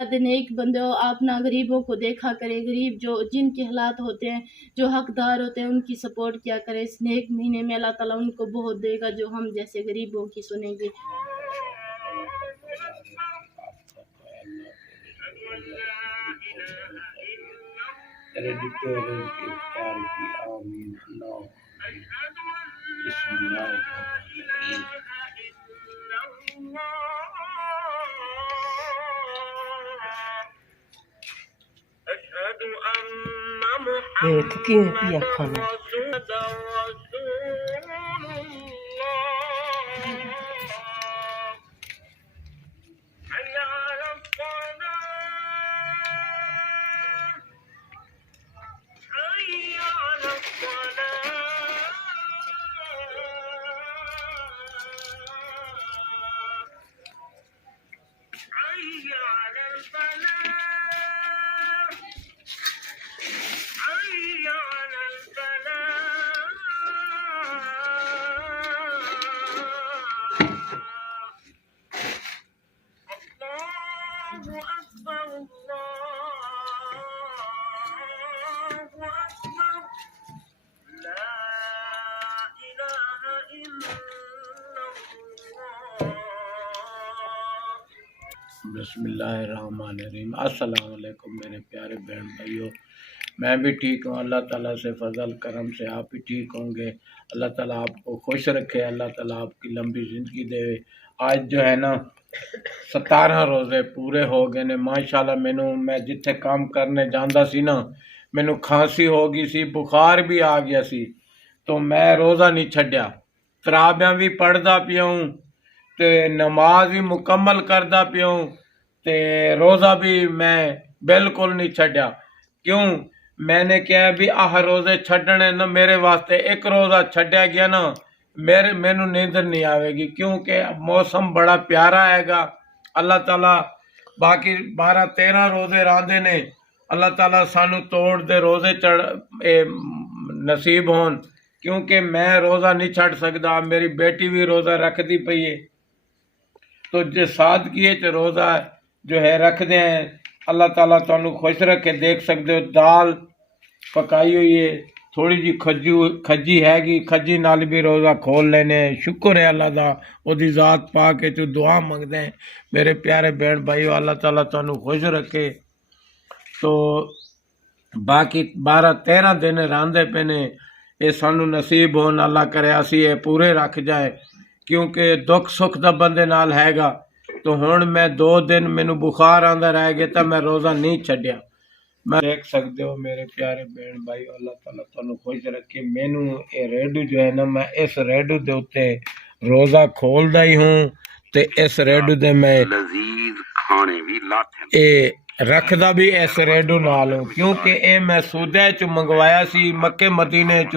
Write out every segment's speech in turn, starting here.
नेक बंदे हो, आप ना गरीबों को देखा करें, गरीब जो जिनके हालात होते हैं, जो हकदार होते हैं, उनकी सपोर्ट किया करें। इस नेक महीने में अल्लाह ताला उनको बहुत देगा जो हम जैसे गरीबों की सुनेंगे। Tukiwa pia kona بسم اللہ الرحمن الرحیم۔ السلام علیکم میرے پیارے بہن بھائیوں، میں بھی ٹھیک ہوں، اللہ تعالیٰ سے فضل کرم سے آپ بھی ٹھیک ہوں گے۔ اللہ تعالیٰ آپ کو خوش رکھے، اللہ تعالیٰ آپ کی لمبی زندگی دے۔ آج جو ہے نا 17 روزے پورے ہو گئے نے ماشاءاللہ۔ میں جتھے کام کرنے جاندا سی نا، مینوں کھانسی ہو گئی سی، بخار بھی آ گیا سی، تو میں روزہ نہیں چھڈیا، تراویح بھی پڑھدا پیا ہوں تے نماز بھی مکمل کردا پیا ہوں تے روزہ بھی میں بالکل نہیں چھڈیا۔ کیوں؟ میں نے کہا بھی روزے چھڈنے نا میرے واسطے ایک روزہ چھڈیا گیا نا مینوں نیندر نہیں آوے گی، کیونکہ موسم بڑا پیارا ہے گا۔ اللہ تعالیٰ باقی 12-13 روزے راندے نے، اللہ تعالیٰ سانو توڑ دے روزے نصیب ہون، کیونکہ میں روزہ نہیں چھڈ سکدا، میری بیٹی بھی روزہ رکھ دی پئی ہے، تو جو سادگی چ روزہ جو ہے رکھ دے ہیں۔ اللہ تعالیٰ تانوں خوش رکھے۔ دیکھ سکتے ہو دال پکائی ہوئی ہے، تھوڑی جی کھجی ہے گی، کھجی نال بھی روزہ کھول لینے۔ شکر ہے اللہ دا، او دی ذات پا کے تو دعا منگدے ہیں میرے پیارے بہن بھائیو، اللہ تعالیٰ تانوں خوش رکھے۔ تو باقی 12-13 دن راندے پے نے، یہ سانو نصیب ہون، اللہ کرے اسی یہ پورے رکھ جائے، کیونکہ دکھ سکھ دا بندے نال ہے گا۔ تو ہن میں 2 دن مینوں بخار آندا رہ گیا تا میں روزہ نہیں چھڈیا۔ میں دیکھ سکتے ہو میرے پیارے بہن بھائی، اللہ تعالیٰ تانوں خوش رکھے۔ مینوں اے ریڈو جو ہے نا، میں اس ریڈو دے اوتے روزہ کھولدا ہی ہوں تے اس ریڈو دے میں لذیذ کھانے بھی لاتے اے رکھدا بھی اس ریڈو نال ہوں، کیونکہ اے میں سودے چ منگوایا سی مکے مدینے چ،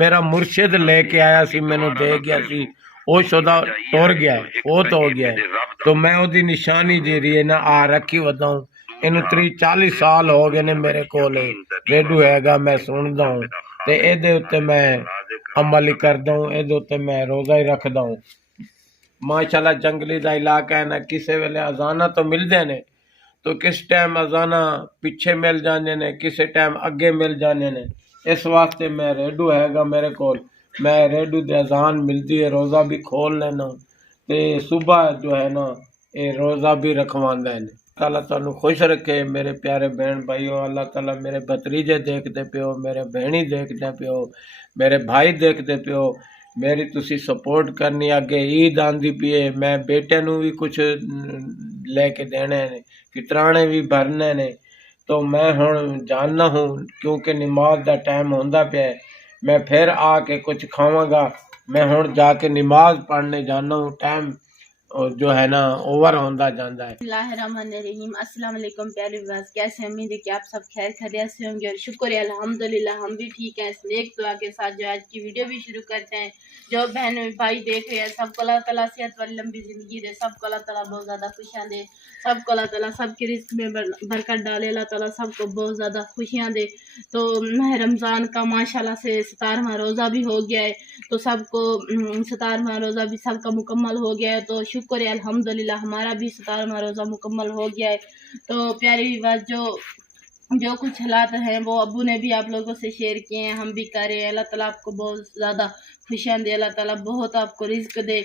میرا مرشد لے کے آیا سی، مینوں دے گیا سی، وہ شدہ ٹر گیا ہے، وہ تو ہو گیا ہے، تو میں وہ دی نشانی جیری ہے نا رکھی ودا ہوں۔ انہوں 30-40 سال ہو گئے نے میرے کول ریڈو ہے گا، میں سندا ہوں تے اے دے اوتے میں عمل ہی کردا ہوں، اے دے اوتے میں روزہ ہی رکھدا ہوں۔ ماشاءاللہ جنگلی دا علاقہ ہے نا، کسے ویلے اذاناں تو ملدے نے، تو کس ٹائم اذاناں پیچھے مل جاندے نے، کسے ٹائم اگے مل جاندے نے، اس واسطے میں ریڈو ہے گا میرے کول، میں ریڈو دے اذان ملدی ہے روزہ بھی کھول لینا تے صبح جو ہے نا اے روزہ بھی رکھواندا ہے۔ اللہ تعالیٰ خوش رکھے میرے پیارے بہن بھائیو۔ اللہ تعالیٰ میرے بھتریجے دیکھتے پیو، میرے بہنی دیکھتے پیو، میرے بھائی دیکھتے پیو، میری تسی سپورٹ کرنی۔ اگے عید آندی پیے، میں بیٹے نو بھی کچھ لے کے دینے نے، کترانے بھی بھرنے نے، تو میں ہن جاننا ہوں کیونکہ نماز دا ٹائم ہوندا پیا ہے، میں پھر آ کے کچھ کھاواں گا، میں ہن جا کے نماز پڑھنے جانا ہوں، ٹائم جو ہے نا اوور ہوندا جاندا ہے۔ بسم اللہ الرحمن الرحیم۔ السلام علیکم پیارے ویورز، کیسے؟ امید ہے کہ آپ سب خیر خیریت سے ہوں گے، اور شکر ہے الحمدللہ ہم بھی ٹھیک ہیں۔ اس نیک دعا کے ساتھ جو آج کی ویڈیو بھی شروع کرتے ہیں۔ جو بہن بھائی دیکھ رہے ہیں، سب کو اللہ تعالیٰ صحت والی لمبی زندگی دے، سب کو اللہ تعالیٰ بہت زیادہ خوشیاں دے، سب کو اللہ تعالیٰ سب کے رزق میں برکت ڈالے، اللہ تعالیٰ سب کو بہت زیادہ خوشیاں دے۔ تو ماہ رمضان کا ماشاءاللہ سے 17واں روزہ بھی ہو گیا ہے، تو سب کو 17واں روزہ بھی سب کا مکمل ہو گیا ہے، تو شکر शुक्र है अल्हम्दुलिल्लाह हमारा भी 17वां रोज़ा मुकम्मल हो गया है। तो प्यारे व्यूअर्स, जो कुछ हालात हैं वो अब्बू ने भी आप लोगों से शेयर किए हैं, हम भी कर रहे हैं। अल्लाह ताला आपको बहुत ज़्यादा खुशियाँ दे, अल्लाह ताला बहुत आपको रिज़्क दे।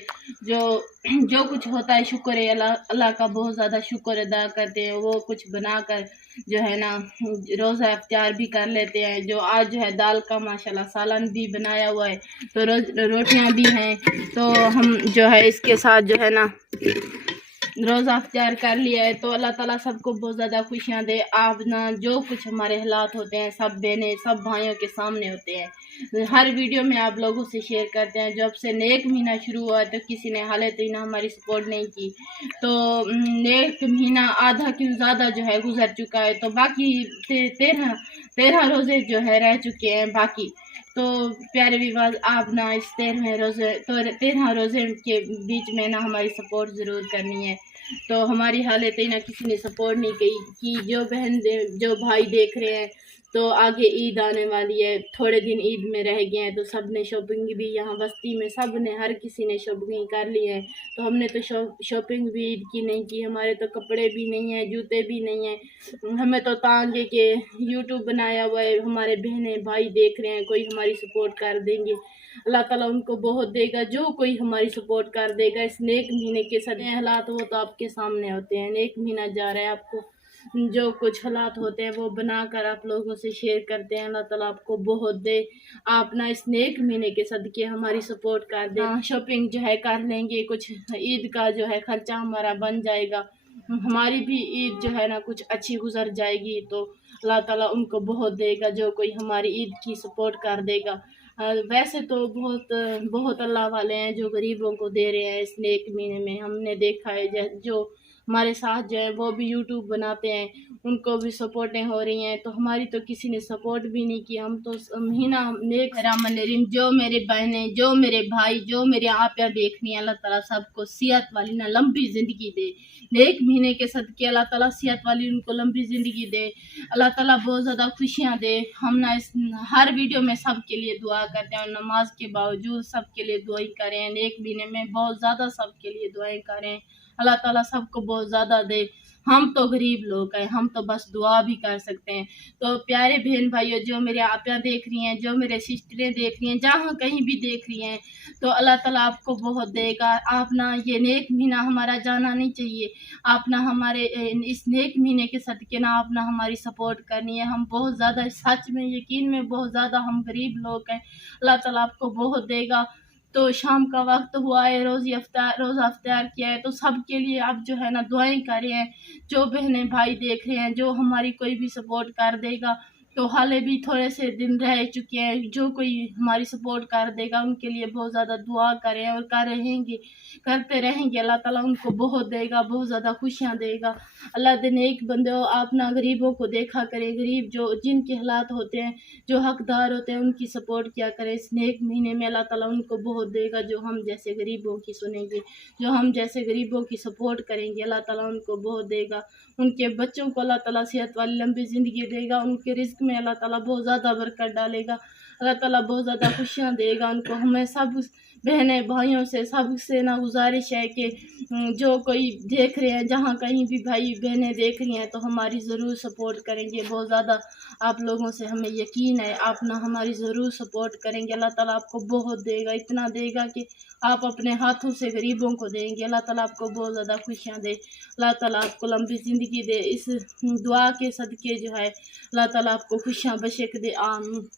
जो कुछ होता है शुक्र है अल्लाह का, बहुत ज़्यादा शुक्र अदा करते हैं। वो कुछ बनाकर जो है ना रोज़ा इफ्तार भी कर लेते हैं। जो आज जो है दाल का माशाल्लाह सालन भी बनाया हुआ है, तो रोटियां भी हैं, तो हम जो है इसके साथ जो है ना रोज़ा इफ्तार कर लिया है। तो अल्लाह ताला सबको बहुत ज़्यादा खुशियाँ दे। आप ना जो कुछ हमारे हालात होते हैं सब बहनें सब भाइयों के सामने होते हैं, हर वीडियो में आप लोगों से शेयर करते हैं। जब से नेक महीना शुरू हुआ तो किसी ने हाले तो ना हमारी सपोर्ट नहीं की, तो नेक महीना आधा क्यों ज़्यादा जो है गुजर चुका है, तो बाकी 13 रोज़े जो है रह चुके हैं बाकी। तो प्यारे विवाद, आप ना इस 13 रोज़े के बीच में ना हमारी सपोर्ट ज़रूर करनी है। तो हमारी हालत ही ना किसी ने सपोर्ट नहीं की। जो भाई देख रहे हैं, तो आगे ईद आने वाली है, थोड़े दिन ईद में रह गए हैं, तो सब ने शॉपिंग भी यहाँ बस्ती में सब ने हर किसी ने शॉपिंग कर ली है। तो हमने तो शॉपिंग भी ईद की नहीं की, हमारे तो कपड़े भी नहीं हैं, जूते भी नहीं हैं। हमें तो तांगे के यूट्यूब बनाया हुआ है, हमारे बहनें भाई देख रहे हैं, कोई हमारी सपोर्ट कर देंगे, अल्लाह ताला उनको बहुत देगा। जो कोई हमारी सपोर्ट कर देगा इस नेक महीने के सदे हालात वो तो आपके सामने होते हैं। नेक महीना जा रहा है, आपको जो कुछ हालात होते हैं वो बनाकर आप लोगों से शेयर करते हैं। अल्लाह ताला आपको बहुत दे। आप ना इस नेक महीने के सदके हमारी सपोर्ट कर दें, शॉपिंग जो है कर लेंगे, कुछ ईद का जो है खर्चा हमारा बन जाएगा, हमारी भी ईद जो है ना कुछ अच्छी गुजर जाएगी। तो अल्लाह ताला उनको बहुत देगा जो कोई हमारी ईद की सपोर्ट कर देगा। वैसे तो बहुत अल्लाह वाले हैं जो गरीबों को दे रहे हैं इस नेक महीने में। हमने देखा है जो हमारे साथ जो है वो भी यूट्यूब बनाते हैं, उनको भी सपोर्टें हो रही हैं, तो हमारी तो किसी ने सपोर्ट भी नहीं की। हम तो महीना नेक रामन जो मेरे बहनें, जो मेरे भाई, जो मेरे आपिया देख रही हैं, अल्लाह ताला सबको सेहत वाली ना लंबी ज़िंदगी दे। नेक महीने के सदके अल्लाह ताला सेहत वाली उनको लंबी ज़िंदगी दे, अल्लाह ताला बहुत ज़्यादा खुशियाँ दे। हम ना इस हर वीडियो में सब के लिए दुआ करते हैं और नमाज के बावजूद सब के लिए दुआई करें। नेक महीने में बहुत ज़्यादा सब के लिए दुआएं करें, अल्लाह ताला सबको बहुत ज़्यादा दे। हम तो गरीब लोग हैं, हम तो बस दुआ भी कर सकते हैं। तो प्यारे बहन भाइयों, जो मेरे आपियाँ देख रही हैं, जो मेरे सिस्टरें देख रही हैं, जहाँ कहीं भी देख रही हैं, तो अल्लाह ताला आपको बहुत देगा। आप ना ये नेक महीना हमारा जाना नहीं चाहिए। आप ना हमारे इस नेक महीने के सदके ना आप ना हमारी सपोर्ट करनी है। हम बहुत ज़्यादा सच में यकीन में बहुत ज़्यादा हम गरीब लोग हैं, अल्लाह ताला आपको बहुत देगा। तो शाम का वक्त हुआ है, रोज़ा इफ्तार किया है, तो सब के लिए आप जो है ना दुआएं कर रहे हैं। जो बहनें भाई देख रहे हैं, जो हमारी कोई भी सपोर्ट कर देगा, तो हाले भी थोड़े से दिन रह चुके हैं, जो कोई हमारी सपोर्ट कर देगा उनके लिए बहुत ज़्यादा दुआ करें और करते रहेंगे। अल्लाह ताला उनको बहुत देगा, बहुत ज़्यादा खुशियाँ देगा। अल्लाह दे नेक बंदे हो, आप ना गरीबों को देखा करें, गरीब जो जिनके हालात होते हैं, जो हकदार होते हैं, उनकी सपोर्ट किया करें। इस नेक महीने में अल्लाह ताला उनको बहुत देगा जो हम जैसे गरीबों की सुनेंगे, जो हम जैसे गरीबों की सपोर्ट करेंगे, अल्लाह ताला उनको बहुत देगा। उनके बच्चों को अल्लाह ताला सेहत वाली लंबी ज़िंदगी देगा, उनके रिज़्क में अल्लाह ताला बहुत ज़्यादा बरकत डालेगा, अल्लाह ताला बहुत ज़्यादा खुशियाँ देगा उनको। हमें सब बहनें भाइयों से सबसे ना गुजारिश है कि जो कोई देख रहे हैं, जहाँ कहीं भी भाई बहनें देख रही हैं, तो हमारी ज़रूर सपोर्ट करेंगे। बहुत ज़्यादा आप लोगों से हमें यकीन है, आप ना हमारी ज़रूर सपोर्ट करेंगे। अल्लाह ताला आपको बहुत देगा, इतना देगा कि आप अपने हाथों से गरीबों को देंगे। अल्लाह ताला आपको बहुत ज़्यादा खुशियाँ दे, अल्लाह ताला आपको लंबी ज़िंदगी दे। इस दुआ के सदके जो है अल्लाह ताला आपको खुशियाँ बशक दे, आमीन।